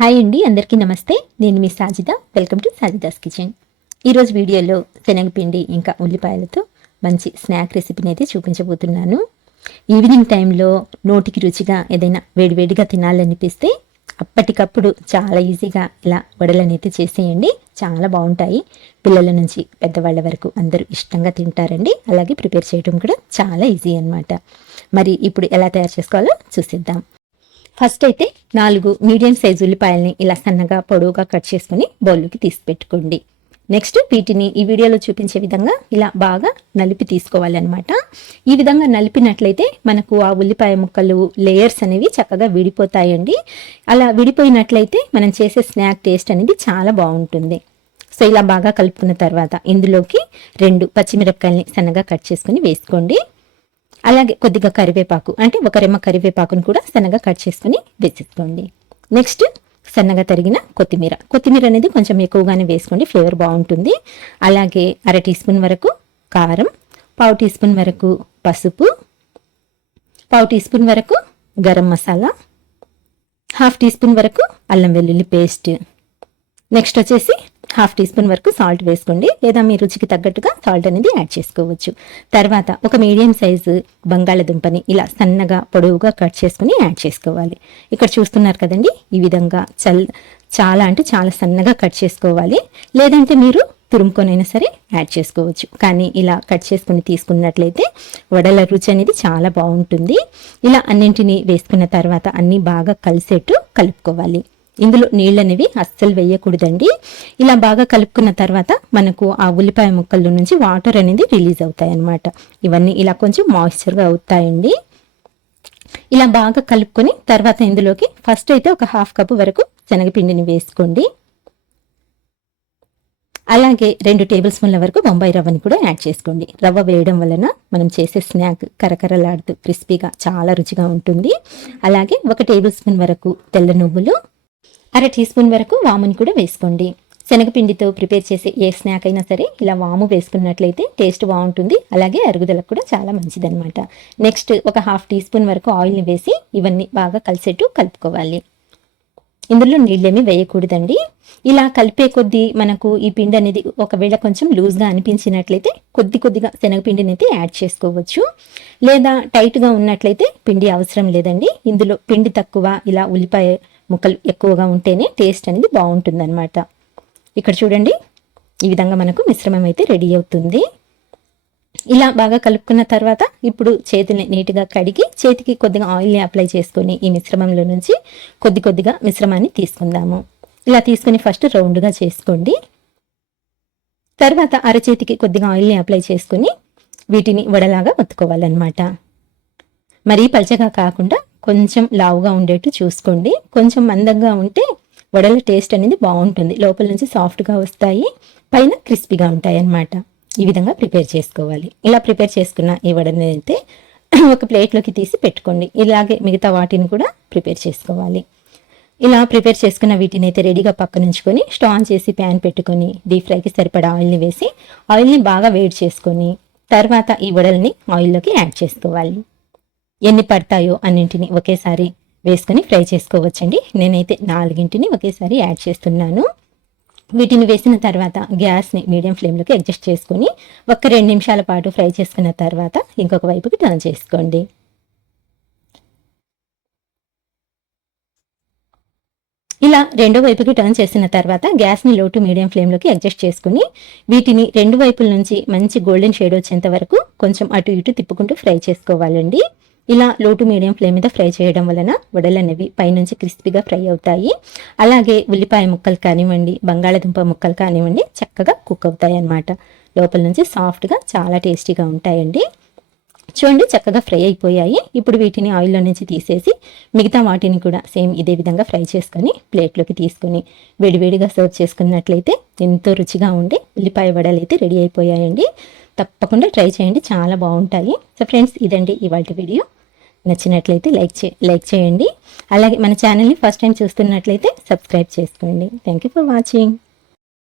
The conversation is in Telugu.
హాయ్ అండి, అందరికీ నమస్తే. నేను మీ Sajida. Welcome to Sajida's kitchen. ఈరోజు వీడియోలో శనగపిండి ఇంకా ఉల్లిపాయలతో మంచి స్నాక్ రెసిపీని అయితే చూపించబోతున్నాను. ఈవినింగ్ టైంలో నోటికి రుచిగా ఏదైనా వేడివేడిగా తినాలనిపిస్తే అప్పటికప్పుడు చాలా ఈజీగా ఇలా వడలని అయితే చేసేయండి. చాలా బాగుంటాయి. పిల్లల నుంచి పెద్దవాళ్ళ వరకు అందరూ ఇష్టంగా తింటారండి. అలాగే ప్రిపేర్ చేయడం కూడా చాలా ఈజీ అన్నమాట. మరి ఇప్పుడు ఎలా తయారు చేసుకోవాలో చూసిద్దాం. ఫస్ట్ అయితే 4 మీడియం సైజు ఉల్లిపాయల్ని ఇలా సన్నగా పొడవుగా కట్ చేసుకుని బౌల్లోకి తీసి పెట్టుకోండి. నెక్స్ట్ వీటిని ఈ వీడియోలో చూపించే విధంగా ఇలా బాగా నలిపి తీసుకోవాలన్నమాట. ఈ విధంగా నలిపినట్లయితే మనకు ఆ ఉల్లిపాయ ముక్కలు లేయర్స్ అనేవి చక్కగా విడిపోతాయండి. అలా విడిపోయినట్లయితే మనం చేసే స్నాక్ టేస్ట్ అనేది చాలా బాగుంటుంది. సో ఇలా బాగా కలుపుకున్న తర్వాత ఇందులోకి 2 పచ్చిమిరపకాయల్ని సన్నగా కట్ చేసుకుని వేసుకోండి. అలాగే కొద్దిగా కరివేపాకు, అంటే ఒక రెమ్మ కరివేపాకును కూడా సన్నగా కట్ చేసుకుని వేసేసుకోండి. నెక్స్ట్ సన్నగా తరిగిన కొత్తిమీర అనేది కొంచెం ఎక్కువగానే వేసుకోండి, ఫ్లేవర్ బాగుంటుంది. అలాగే 1/2 టీ స్పూన్ వరకు కారం, 1/2 టీ స్పూన్ వరకు పసుపు, 1/2 టీ స్పూన్ వరకు గరం మసాలా, 1/2 టీ స్పూన్ వరకు అల్లం వెల్లుల్లి పేస్ట్. నెక్స్ట్ వచ్చేసి 1/2 టీ స్పూన్ వరకు సాల్ట్ వేసుకోండి, లేదా మీ రుచికి తగ్గట్టుగా సాల్ట్ అనేది యాడ్ చేసుకోవచ్చు. తర్వాత ఒక మీడియం సైజు బంగాళదుంపని ఇలా సన్నగా పొడవుగా కట్ చేసుకుని యాడ్ చేసుకోవాలి. ఇక్కడ చూస్తున్నారు కదండి, ఈ విధంగా చాలా అంటే చాలా సన్నగా కట్ చేసుకోవాలి. లేదంటే మీరు తురుముకొనైనా సరే యాడ్ చేసుకోవచ్చు. కానీ ఇలా కట్ చేసుకుని తీసుకున్నట్లయితే వడల రుచి అనేది చాలా బాగుంటుంది. ఇలా అన్నింటినీ వేసుకున్న తర్వాత అన్నీ బాగా కలిసేట్టు కలుపుకోవాలి. ఇందులో నీళ్ళు అనేవి అస్సలు వేయకూడదండి. ఇలా బాగా కలుపుకున్న తర్వాత మనకు ఆ ఉల్లిపాయ ముక్కల్లో నుంచి వాటర్ అనేది రిలీజ్ అవుతాయి అన్నమాట. ఇవన్నీ ఇలా కొంచెం మాయిశ్చర్గా అవుతాయండి. ఇలా బాగా కలుపుకొని తర్వాత ఇందులోకి ఫస్ట్ అయితే ఒక 1/2 కప్పు వరకు శనగపిండిని వేసుకోండి. అలాగే 2 టేబుల్ స్పూన్ల వరకు బొంబాయి రవ్వని కూడా యాడ్ చేసుకోండి. రవ్వ వేయడం వలన మనం చేసే స్నాక్ కరకరలాడుతూ క్రిస్పీగా చాలా రుచిగా ఉంటుంది. అలాగే 1 టేబుల్ స్పూన్ వరకు తెల్ల నువ్వులు, 1/2 టీ స్పూన్ వరకు వాముని కూడా వేసుకోండి. శనగపిండితో ప్రిపేర్ చేసే ఏ స్నాక్ అయినా సరే ఇలా వాము వేసుకున్నట్లయితే టేస్ట్ బాగుంటుంది. అలాగే అరుగుదలకు కూడా చాలా మంచిదన్నమాట. నెక్స్ట్ ఒక 1/2 టీ స్పూన్ వరకు ఆయిల్ని వేసి ఇవన్నీ బాగా కలిసేట్టు కలుపుకోవాలి. ఇందులో నీళ్ళేమీ వేయకూడదండి. ఇలా కలిపే కొద్దీ మనకు ఈ పిండి అనేది ఒకవేళ కొంచెం లూజ్గా అనిపించినట్లయితే కొద్దిగా శనగపిండిని అయితే యాడ్ చేసుకోవచ్చు. లేదా టైట్గా ఉన్నట్లయితే పిండి అవసరం లేదండి. ఇందులో పిండి తక్కువ, ఇలా ఉల్లిపాయ ముక్కలు ఎక్కువగా ఉంటేనే టేస్ట్ అనేది బాగుంటుందన్నమాట. ఇక్కడ చూడండి, ఈ విధంగా మనకు మిశ్రమం అయితే రెడీ అవుతుంది. ఇలా బాగా కలుపుకున్న తర్వాత ఇప్పుడు చేతిని నీట్గా కడిగి చేతికి కొద్దిగా ఆయిల్ని అప్లై చేసుకొని ఈ మిశ్రమంలో నుంచి కొద్దిగా మిశ్రమాన్ని తీసుకుందాము. ఇలా తీసుకుని ఫస్ట్ రౌండ్గా చేసుకోండి. తర్వాత అరచేతికి కొద్దిగా ఆయిల్ని అప్లై చేసుకుని వీటిని వడలాగా ఒత్తుకోవాలన్నమాట. మరీ పల్చగా కాకుండా కొంచెం లావుగా ఉండేట్టు చూసుకోండి. కొంచెం మందంగా ఉంటే వడల టేస్ట్ అనేది బాగుంటుంది. లోపల నుంచి సాఫ్ట్గా వస్తాయి, పైన క్రిస్పీగా ఉంటాయి అన్నమాట. ఈ విధంగా ప్రిపేర్ చేసుకోవాలి. ఇలా ప్రిపేర్ చేసుకున్న ఈ వడని అయితే ఒక ప్లేట్లోకి తీసి పెట్టుకోండి. ఇలాగే మిగతా వాటిని కూడా ప్రిపేర్ చేసుకోవాలి. ఇలా ప్రిపేర్ చేసుకున్న వీటిని అయితే రెడీగా పక్కనుంచుకొని స్టవ్ ఆన్ చేసి ప్యాన్ పెట్టుకొని డీప్ ఫ్రైకి సరిపడా ఆయిల్ని వేసి ఆయిల్ని బాగా వేడి చేసుకొని తర్వాత ఈ వడల్ని ఆయిల్లోకి యాడ్ చేసుకోవాలి. ఎన్ని పడతాయో అన్నింటిని ఒకేసారి వేసుకొని ఫ్రై చేసుకోవచ్చండి. నేనైతే 4ని ఒకేసారి యాడ్ చేస్తున్నాను. వీటిని వేసిన తర్వాత గ్యాస్ని మీడియం ఫ్లేమ్లోకి అడ్జస్ట్ చేసుకొని ఒక 2 నిమిషాల పాటు ఫ్రై చేసుకున్న తర్వాత ఇంకొక వైపుకి టర్న్ చేసుకోండి. ఇలా రెండో వైపుకి టర్న్ చేసిన తర్వాత గ్యాస్ని లో టు మీడియం ఫ్లేమ్లోకి అడ్జస్ట్ చేసుకుని వీటిని 2 వైపుల నుంచి మంచి గోల్డెన్ షేడ్ వచ్చేంత వరకు కొంచెం అటు ఇటు తిప్పుకుంటూ ఫ్రై చేసుకోవాలండి. ఇలా లో టు మీడియం ఫ్లేమ్ మీద ఫ్రై చేయడం వలన వడలు అనేవి పైనుంచి క్రిస్పీగా ఫ్రై అవుతాయి. అలాగే ఉల్లిపాయ ముక్కలు కానివ్వండి, బంగాళదుంప ముక్కలు కానివ్వండి చక్కగా కుక్ అవుతాయి అన్నమాట. లోపల నుంచి సాఫ్ట్గా చాలా టేస్టీగా ఉంటాయండి. చూడండి, చక్కగా ఫ్రై అయిపోయాయి. ఇప్పుడు వీటిని ఆయిల్లో నుంచి తీసేసి మిగతా వాటిని కూడా సేమ్ ఇదే విధంగా ఫ్రై చేసుకొని ప్లేట్లోకి తీసుకొని వేడివేడిగా సర్వ్ చేసుకున్నట్లయితే ఎంతో రుచిగా ఉండే ఉల్లిపాయ వడలు అయితే రెడీ అయిపోయాయండి. తప్పకుండా ట్రై చేయండి, చాలా బాగుంటాయి. సో ఫ్రెండ్స్, ఇదండి ఇవాళ వీడియో. నచ్చినట్లయితే లైక్ చేయండి. అలాగే మన ఛానల్ని ఫస్ట్ టైం చూస్తున్నట్లయితే సబ్స్క్రైబ్ చేసుకోండి. Thank you for watching.